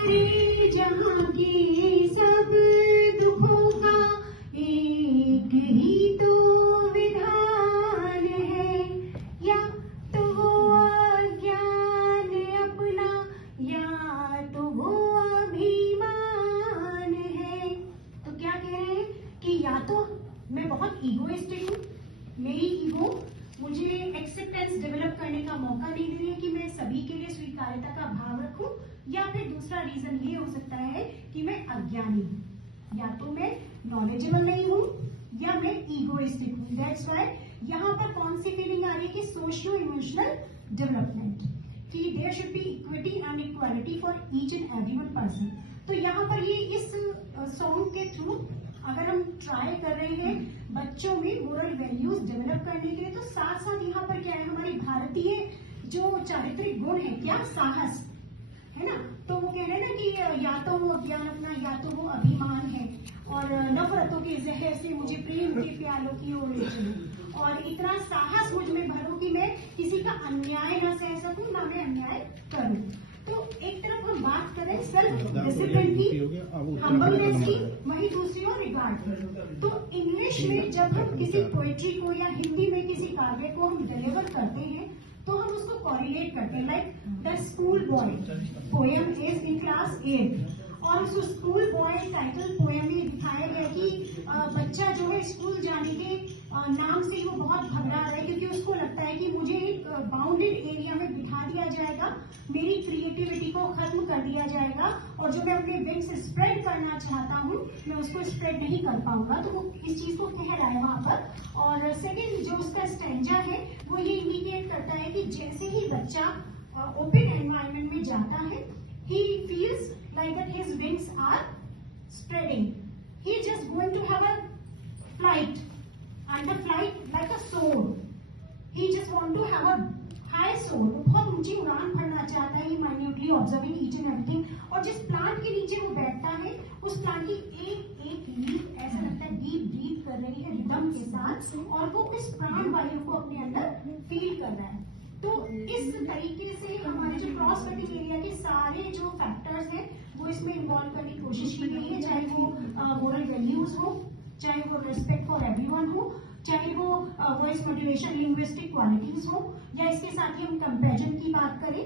सारे जहां के सब दुखों का एक ही तो विधान है, या तो वो अज्ञान अपना या तो वो अभिमान है। तो क्या कह रहे हैं कि या तो मैं बहुत ईगोइस्टिक हूँ, मेरी ईगो मुझे एक्सेप्टेंस डेवलप करने का मौका नहीं दे रही है कि मैं सभी के लिए स्वीकार्यता का भाव रखूं, या फिर दूसरा रीजन ये हो सकता है कि मैं अज्ञानी हूं, या तो मैं नॉलेजेबल नहीं हूं या मैं ईगोइस्टिक हूं। दैट्स व्हाई यहाँ पर कौन सी फीलिंग आ रही है कि सोशियो इमोशनल डेवलपमेंट, कि there should be equity and equality for each and every one person. तो यहाँ पर ये इस सॉन्ग के थ्रू अगर हम ट्राई कर रहे हैं बच्चों में मोरल वैल्यूज डेवलप करने के लिए, तो साथ साथ यहाँ पर क्या है, हमारी भारतीय जो चारित्रिक गुण है, क्या साहस है ना, तो वो कह रहे हैं ना कि या तो वो ज्ञान अपना या तो वो अभिमान है, और नफरतों के जहर से मुझे प्रेम के प्यालों की ओर ले चलो, और इतना साहस मुझ में भरो कि मैं किसी का अन्याय न सह सकूं, ना मैं अन्याय करूं। तो एक तरफ हम बात करें सेल्फ डिसिप्लिन की, हम्बलनेस की, वही दूसरी ओर रिगार्ड। तो इंग्लिश में जब हम किसी पोएट्री को या हिंदी में किसी काव्य को हम डिलीवर करते हैं तो हम उसको कोरिलेट करते हैं, like the school boy poem is in class 8, और उस स्कूल बॉय टाइटल पोएम में दिखाया गया कि बच्चा जो है स्कूल जाने के नाम से वो बहुत घबरा रहा है, क्योंकि उसको लगता है कि मुझे एक बाउंडेड एरिया में बिठा दिया जाएगा, मेरी क्रिएटिविटी को खत्म कर दिया जाएगा, और जो मैं अपने विंग्स स्प्रेड करना चाहता हूँ मैं उसको स्प्रेड नहीं कर पाऊंगा। तो वो इस चीज को कह रहा है वहां पर। और सेकेंड जो उसका स्टैंजा है वो ये इंडिकेट करता है कि जैसे ही बच्चा ओपन एनवायरनमेंट में जाता है, he feels like that his wings are spreading. He is just going to have a flight, and the flight like a soar. He just want to have a high soar. वो बहुत ऊंची उड़ान भरना चाहता है, minutely observing each and everything. और जिस plant के नीचे वो बैठता है, उस प्लांट की एक एक लीफ ऐसा लगता है डीप ब्रीथ कर रही है रिदम के साथ, और वो इस प्राण वायु को अपने अंदर फील कर रहा है। तो इस तरीके से हमारे जो क्रॉस कटिंग एरिया के सारे जो फैक्टर्स हैं वो इसमें इन्वॉल्व करने की कोशिश की गई है, चाहे वो मोरल वैल्यूज हो, चाहे वो रिस्पेक्ट फॉर एवरीवन हो, चाहे वो वॉइस मॉड्यूलेशन लिंग्विस्टिक क्वालिटीज हो, या इसके साथ ही हम कंपैरिजन की बात करें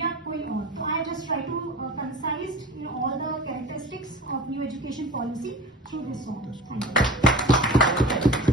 या कोई और। तो I just try to concised in all the characteristics of new education policy through this song. Thank you.